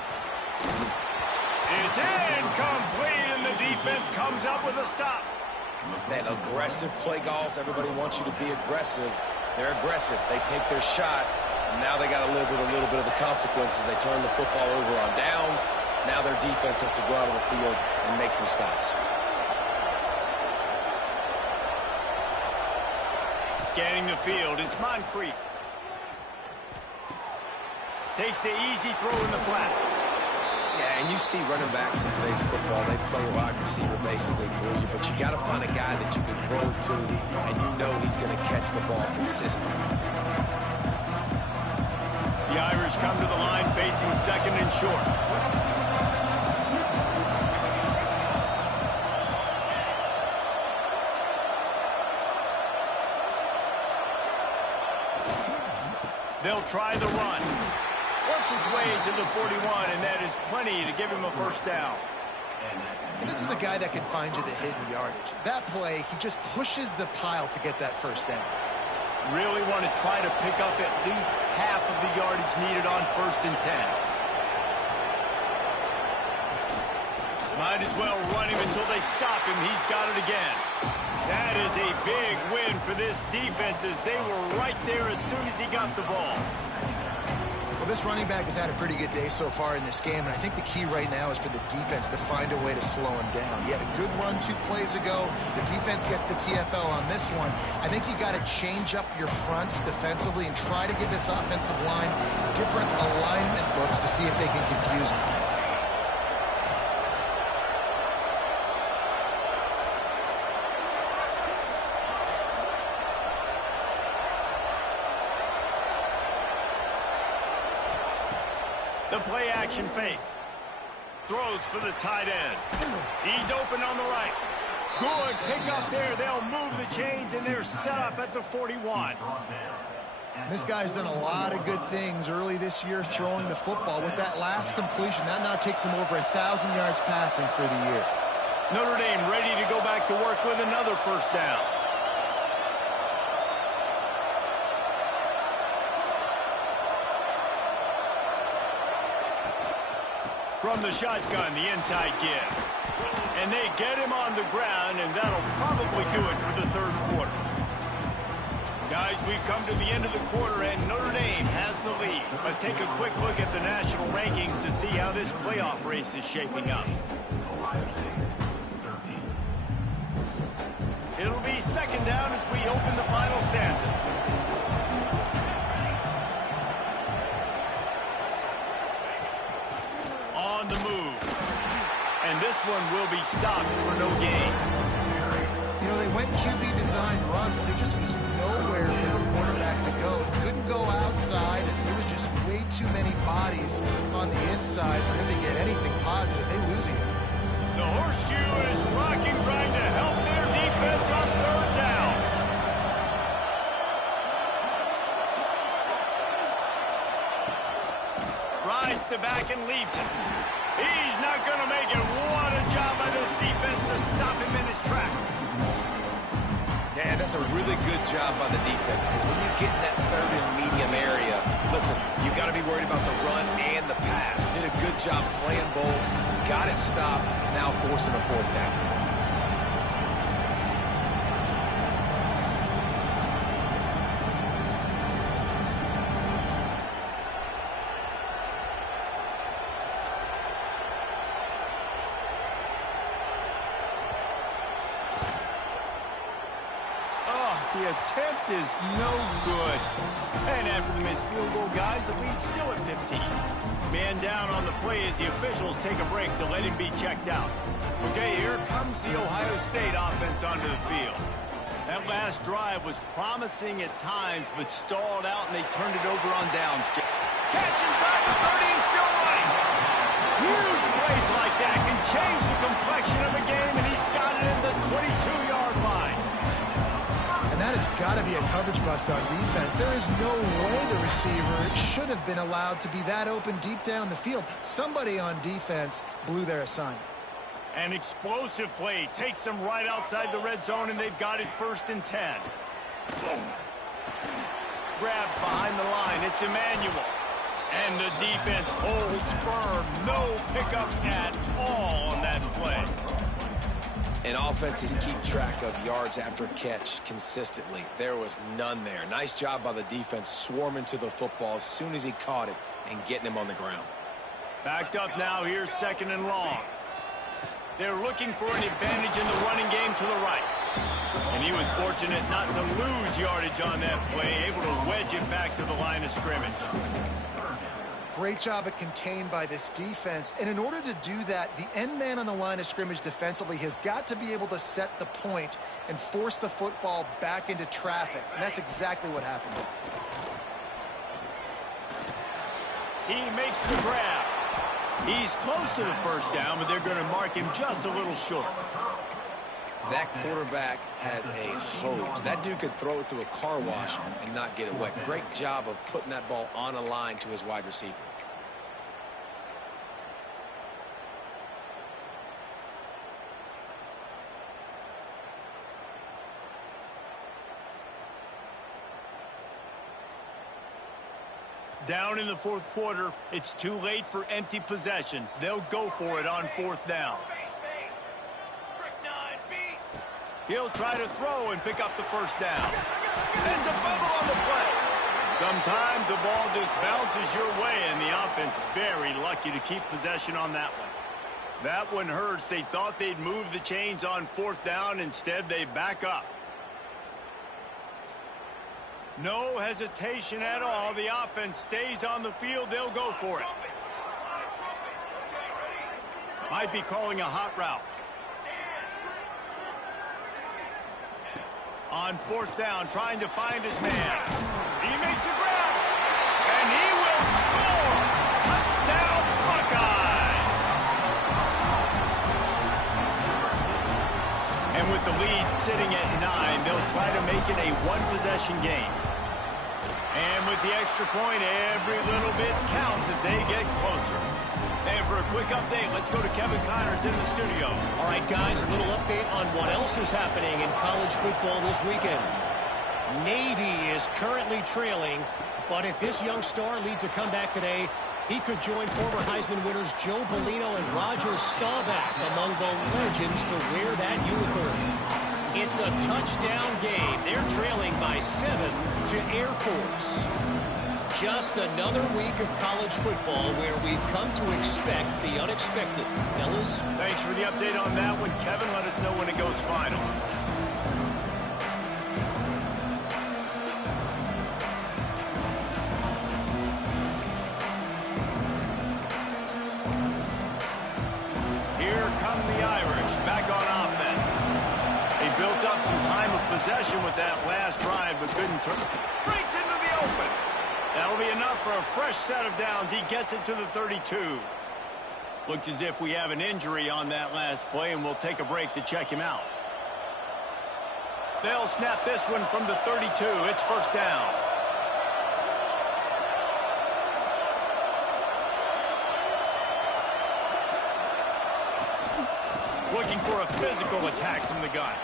It's incomplete, and the defense comes up with a stop. Man, aggressive play calls. Everybody wants you to be aggressive. They're aggressive. They take their shot. Now they got to live with a little bit of the consequences. They turn the football over on downs. Now their defense has to go out on the field and make some stops. Scanning the field, it's Moncrief. Takes the easy throw in the flat. Yeah, and you see running backs in today's football, they play a wide receiver basically for you, but you got to find a guy that you can throw it to, and you know he's going to catch the ball consistently. The Irish come to the line facing 2nd and short. They'll try the run. Works his way to the 41, and that is plenty to give him a 1st down. And this is a guy that can find you the hidden yardage. That play, he just pushes the pile to get that 1st down. Really want to try to pick up at least half of the yardage needed on 1st and 10. Might as well run him until they stop him. He's got it again. That is a big win for this defense, as they were right there as soon as he got the ball. Well, this running back has had a pretty good day so far in this game, and I think the key right now is for the defense to find a way to slow him down. He had a good run 2 plays ago. The defense gets the TFL on this one. I think you got to change up your fronts defensively and try to give this offensive line different alignment looks to see if they can confuse him. The play action fake. Throws for the tight end. He's open on the right. Good pick up there. They'll move the chains, and they're set up at the 41. This guy's done a lot of good things early this year throwing the football. With that last completion, that now takes him over 1,000 yards passing for the year. Notre Dame ready to go back to work with another 1st down. From the shotgun, the inside give. And they get him on the ground, and that'll probably do it for the 3rd quarter. Guys, we've come to the end of the quarter, and Notre Dame has the lead. Let's take a quick look at the national rankings to see how this playoff race is shaping up. It'll be 2nd down as we open the final stanza. this one will be stopped for no gain. You know, they went QB design run, but there just was nowhere for the quarterback to go. He couldn't go outside, and there was just way too many bodies on the inside for him to get anything positive. They lose him. The horseshoe is rocking, trying to help their defense on third down. Rides to back and leaves it. He's not going to make it. What a job by this defense to stop him in his tracks. Yeah, that's a really good job by the defense, because when you get in that third and medium area, listen, you got to be worried about the run and the pass. Did a good job playing both, got it stopped, now forcing a fourth down. The attempt is no good. And after the missed field goal, guys, the lead's still at 15. Man down on the play as the officials take a break to let him be checked out. Okay, here comes the Ohio State offense onto the field. That last drive was promising at times, but stalled out, and they turned it over on downs. Catch inside the 30 and still running. Huge plays like that can change the complexion of a game, and he's got it at the 22-yard line. And that has got to be a coverage bust on defense. There is no way the receiver should have been allowed to be that open deep down the field. Somebody on defense blew their assignment. An explosive play takes them right outside the red zone, and they've got it 1st and 10. Grab behind the line. It's Emmanuel. And the defense holds firm. No pickup at all on that play. And offenses keep track of yards after catch consistently. There was none there. Nice job by the defense swarming to the football as soon as he caught it and getting him on the ground. Backed up now. Here's 2nd and long. They're looking for an advantage in the running game to the right. And he was fortunate not to lose yardage on that play, able to wedge it back to the line of scrimmage. Great job at contained by this defense. And in order to do that, the end man on the line of scrimmage defensively has got to be able to set the point and force the football back into traffic. And that's exactly what happened. He makes the grab. He's close to the 1st down, but they're going to mark him just a little short. That quarterback has a hose. That dude could throw it through a car wash and not get it wet. Great job of putting that ball on a line to his wide receiver. Down in the 4th quarter, it's too late for empty possessions. They'll go for it on 4th down. He'll try to throw and pick up the 1st down. It's a fumble on the play. Sometimes the ball just bounces your way, and the offense very lucky to keep possession on that one. That one hurts. They thought they'd move the chains on 4th down. Instead, they back up. No hesitation at all. The offense stays on the field. They'll go for it. Might be calling a hot route. On 4th down, trying to find his man. He makes a grab. And he will score. Touchdown, Buckeyes. And with the lead sitting at 9, they'll try to make it a one-possession game. And with the extra point, every little bit counts as they get closer. And for a quick update, let's go to Kevin Connors in the studio. All right, guys, a little update on what else is happening in college football this weekend. Navy is currently trailing, but if this young star leads a comeback today, he could join former Heisman winners Joe Bellino and Roger Staubach among the legends to wear that uniform. It's a touchdown game. They're trailing by 7 to Air Force. Just another week of college football where we've come to expect the unexpected. Fellas? Thanks for the update on that one, Kevin. Let us know when it goes final. Here comes possession with that last drive, but couldn't turn. Breaks into the open. That'll be enough for a fresh set of downs. He gets it to the 32. Looks as if we have an injury on that last play, and we'll take a break to check him out. They'll snap this one from the 32. It's first down. Looking for a physical attack from the gun.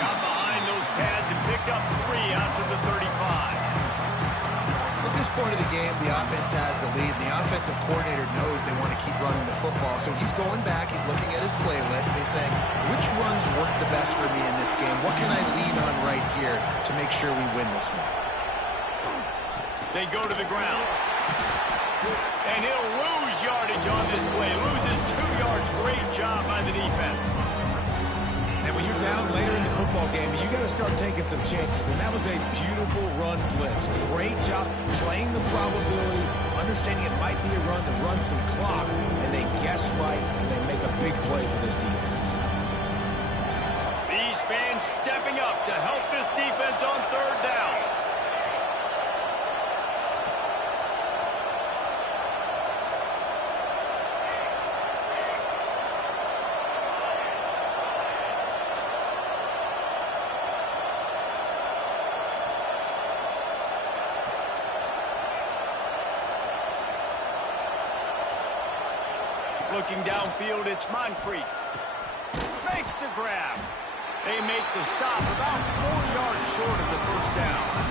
Got behind those pads and picked up 3 out to the 35. At this point of the game, the offense has the lead, and the offensive coordinator knows they want to keep running the football. So he's going back, he's looking at his playlist, and he's saying, which runs work the best for me in this game? What can I lean on right here to make sure we win this one? They go to the ground. And he'll lose yardage on this play. Loses 2 yards. Great job by the defense. And when you're down later in the football game, you got to start taking some chances. And that was a beautiful run blitz. Great job playing the probability, understanding it might be a run to run some clock, and they guess right, and they make a big play for this defense. These fans stepping up to help this defense on third down. Looking downfield, it's Moncrief. Makes the grab. They make the stop about 4 yards short of the first down.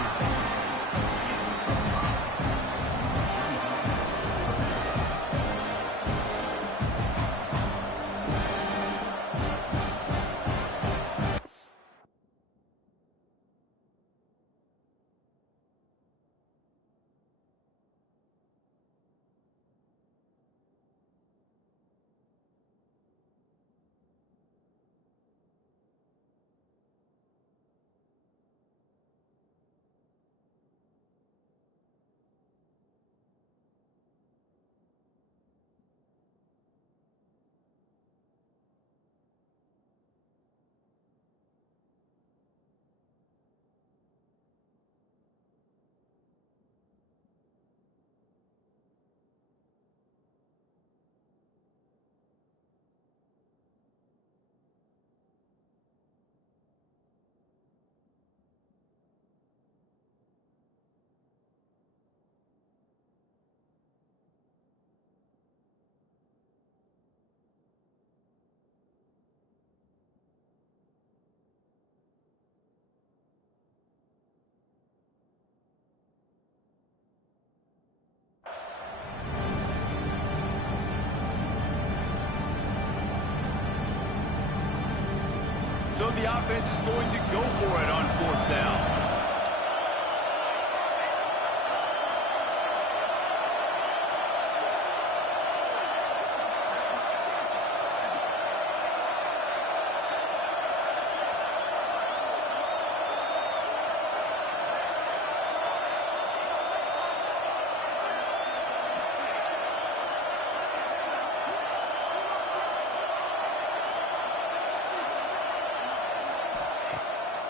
So the offense is going to go for it on fourth down.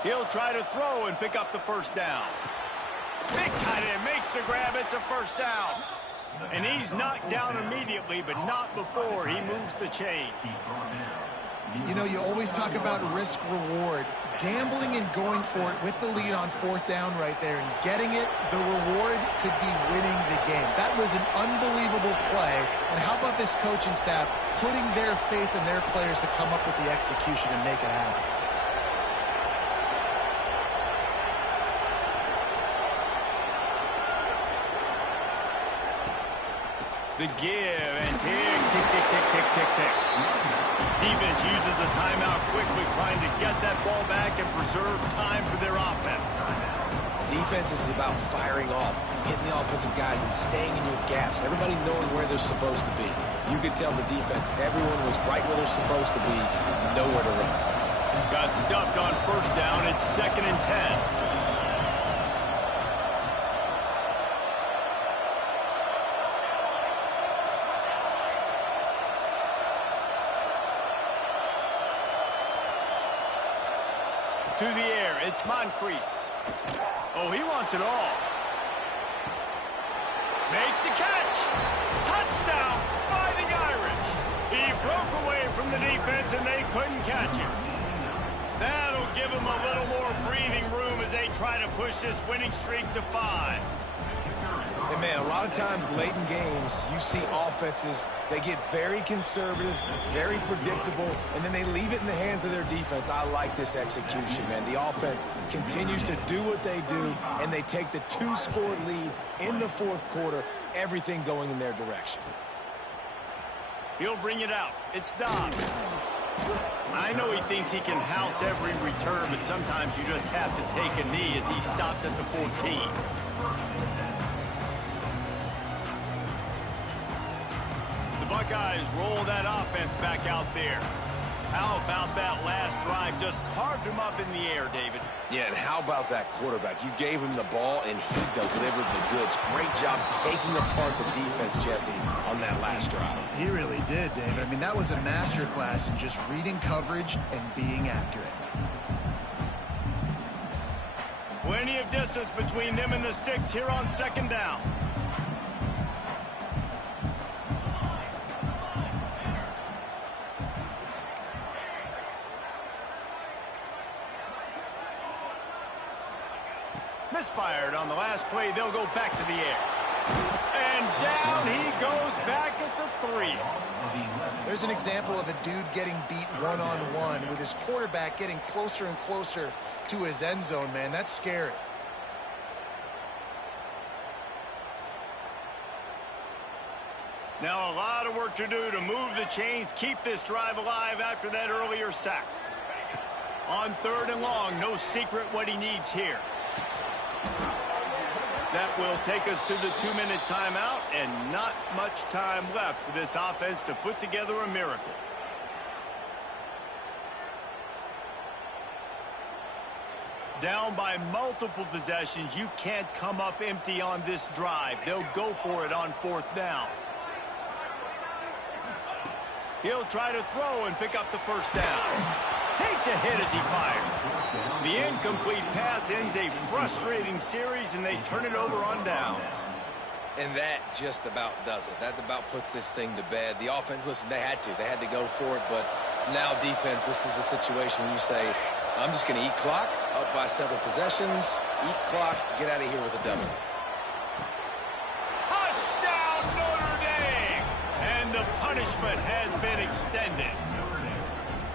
He'll try to throw and pick up the first down. Big tight end makes the grab. It's a first down. And he's knocked down immediately, but not before he moves the chains. You know, you always talk about risk-reward. Gambling and going for it with the lead on fourth down right there and getting it, the reward could be winning the game. That was an unbelievable play. And how about this coaching staff putting their faith in their players to come up with the execution and make it happen? The give and tick, tick, tick, tick, tick, tick, tick. Defense uses a timeout quickly, trying to get that ball back and preserve time for their offense. Defense is about firing off, hitting the offensive guys and staying in your gaps. Everybody knowing where they're supposed to be. You could tell the defense, everyone was right where they're supposed to be, nowhere to run. Got stuffed on first down. It's 2nd and 10. To the air, it's Moncrief. Oh, he wants it all. Makes the catch. Touchdown, Fighting Irish. He broke away from the defense, and they couldn't catch him. That'll give them a little more breathing room as they try to push this winning streak to 5. And man, a lot of times late in games, you see offenses, they get very conservative, very predictable, and then they leave it in the hands of their defense. I like this execution, man. The offense continues to do what they do, and they take the 2-score lead in the fourth quarter, everything going in their direction. He'll bring it out. It's Dobbs. I know he thinks he can house every return, but sometimes you just have to take a knee as he stopped at the 14. The Buckeyes roll that offense back out there. How about that last drive? Just carved him up in the air, David. Yeah, and how about that quarterback? You gave him the ball, and he delivered the goods. Great job taking apart the defense, Jesse, on that last drive. He really did, David. I mean, that was a masterclass in just reading coverage and being accurate. Plenty of distance between them and the sticks here on second down. Misfired on the last play. They'll go back to the air. And down he goes back at the 3. There's an example of a dude getting beat one-on-one with his quarterback getting closer and closer to his end zone, man. That's scary. Now a lot of work to do to move the chains, keep this drive alive after that earlier sack. On 3rd and long, no secret what he needs here. That will take us to the 2-minute timeout, and not much time left for this offense to put together a miracle. Down by multiple possessions, you can't come up empty on this drive. They'll go for it on 4th down. He'll try to throw and pick up the first down. Takes a hit as he fires. The incomplete pass ends a frustrating series, and they turn it over on downs. And that just about does it. That about puts this thing to bed. The offense, listen, they had to go for it, but now defense, this is the situation when you say, I'm just going to eat clock, up by several possessions, eat clock, get out of here with a W. Touchdown, Notre Dame! And the punishment has been extended.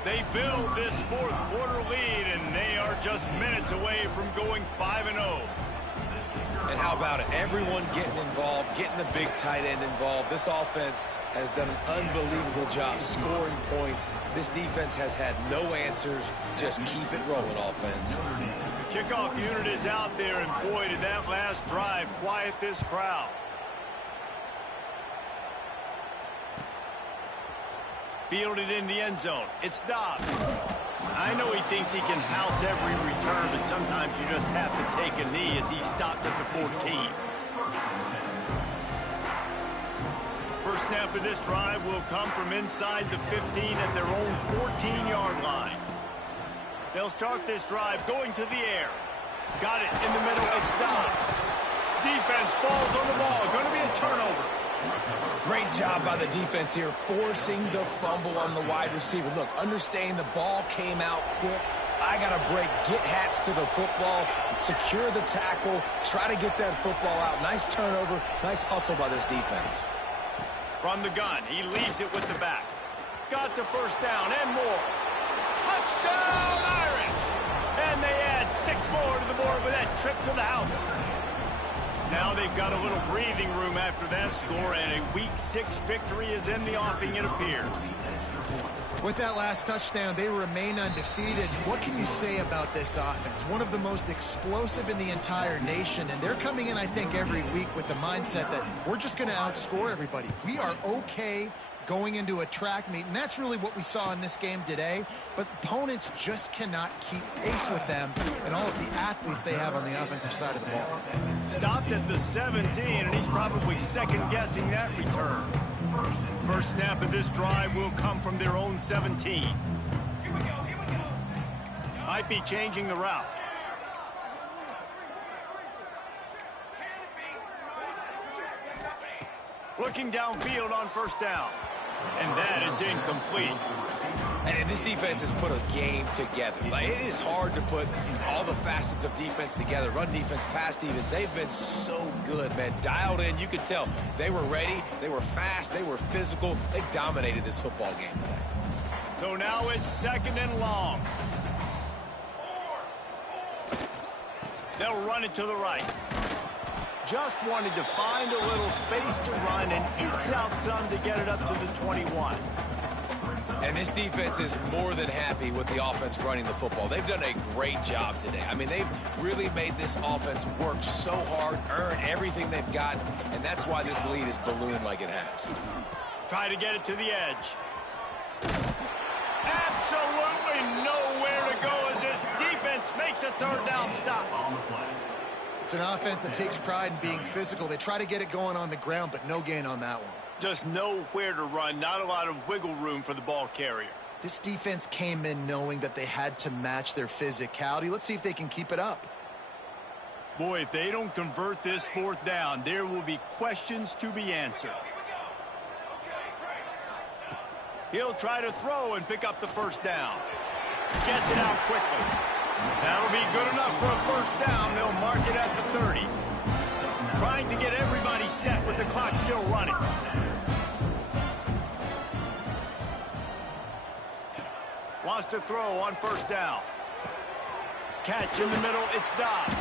They build this fourth quarter lead, and they are just minutes away from going 5-0. And how about it? Everyone getting involved, getting the big tight end involved. This offense has done an unbelievable job scoring points. This defense has had no answers. Just keep it rolling, offense. The kickoff unit is out there, and boy, did that last drive quiet this crowd. Fielded in the end zone. It's Dobbs. I know he thinks he can house every return, but sometimes you just have to take a knee as he stopped at the 14. First snap of this drive will come from inside the 15 at their own 14-yard line. They'll start this drive going to the air. Got it in the middle. It's Dobbs. Defense falls on the ball. Going to be a turnover. Great job by the defense here, forcing the fumble on the wide receiver. Look, understand the ball came out quick. I got to break, get hats to the football, secure the tackle, try to get that football out. Nice turnover, nice hustle by this defense. From the gun, he leaves it with the back. Got the first down and more. Touchdown, Irish! And they add 6 more to the board with that trip to the house. Now they've got a little breathing room after that score, and a Week 6 victory is in the offing, it appears. With that last touchdown, they remain undefeated. What can you say about this offense? One of the most explosive in the entire nation, and they're coming in, I think, every week with the mindset that we're just going to outscore everybody. We are okay going into a track meet, and that's really what we saw in this game today. But opponents just cannot keep pace with them and all of the athletes they have on the offensive side of the ball. Stopped at the 17, and he's probably second-guessing that return. First snap of this drive will come from their own 17. might be changing the route. Looking downfield on first down. And that is incomplete. And this defense has put a game together. Like, it is hard to put all the facets of defense together. Run defense, pass defense. They've been so good, man. Dialed in. You could tell they were ready. They were fast. They were physical. They dominated this football game today. So now it's 2nd and long. They'll run it to the right. Just wanted to find a little space to run and ekes out some to get it up to the 21. And this defense is more than happy with the offense running the football. They've done a great job today. I mean, they've really made this offense work so hard, earn everything they've got, and that's why this lead is ballooned like it has. Try to get it to the edge. Absolutely nowhere to go as this defense makes a 3rd down stop. On the flag. It's an offense that takes pride in being physical. They try to get it going on the ground, but no gain on that one. Just nowhere to run, not a lot of wiggle room for the ball carrier. This defense came in knowing that they had to match their physicality. Let's see if they can keep it up. Boy, if they don't convert this 4th down, there will be questions to be answered. He'll try to throw and pick up the 1st down. Gets it out quickly. That'll be good enough for a 1st down. They'll mark it at the 30. Trying to get everybody set with the clock still running. Wants to throw on 1st down. Catch in the middle, it's Dobbs.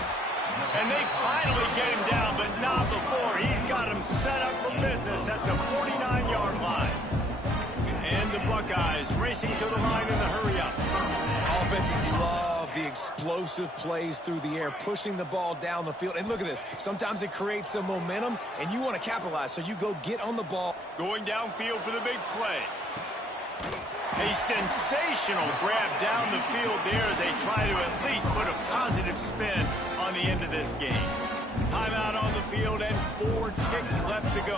And they finally get him down, but not before. He's got him set up for business at the 49-yard line. And the Buckeyes racing to the line in the hurry-up. Offenses love the explosive plays through the air, pushing the ball down the field. And look at this. Sometimes it creates some momentum, and you want to capitalize, so you go get on the ball. Going downfield for the big play. A sensational grab down the field there as they try to at least put a positive spin on the end of this game. Timeout on the field and 4 ticks left to go.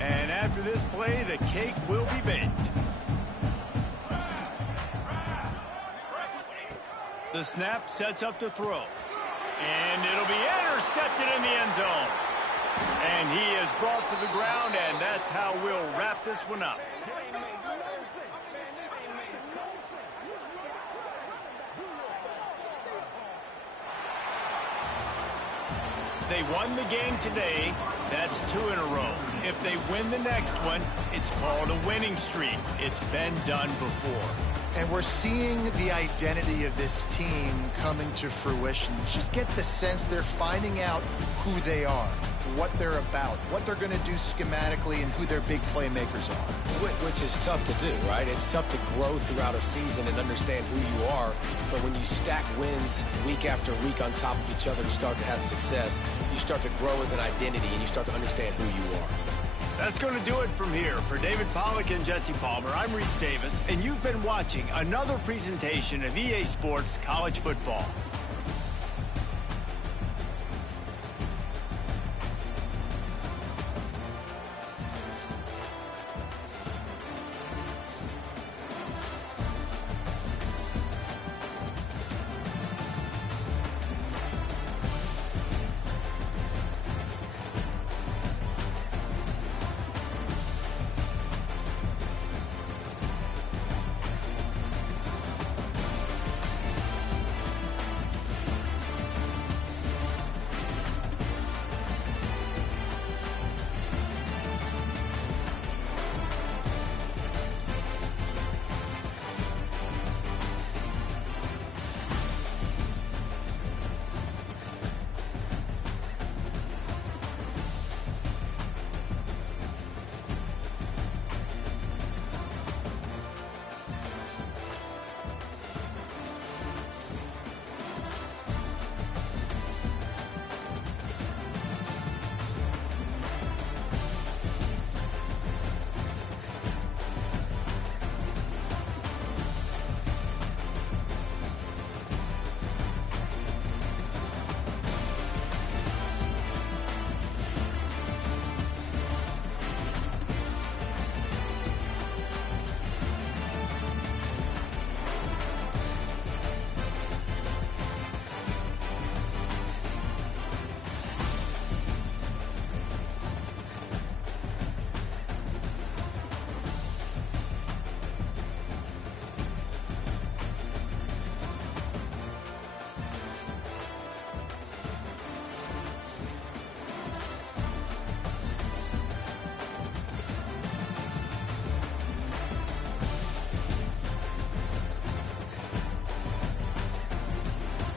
And after this play, the cake will be baked. The snap sets up to throw. And it'll be intercepted in the end zone. And he is brought to the ground, and that's how we'll wrap this one up. They won the game today. That's 2 in a row. If they win the next one, it's called a winning streak. It's been done before. And we're seeing the identity of this team coming to fruition. Just get the sense they're finding out who they are, what they're about, what they're going to do schematically, and who their big playmakers are. Which is tough to do, right? It's tough to grow throughout a season and understand who you are. But when you stack wins week after week on top of each other and start to have success, you start to grow as an identity and you start to understand who you are. That's going to do it from here. For David Pollack and Jesse Palmer, I'm Reese Davis, and you've been watching another presentation of EA Sports College Football.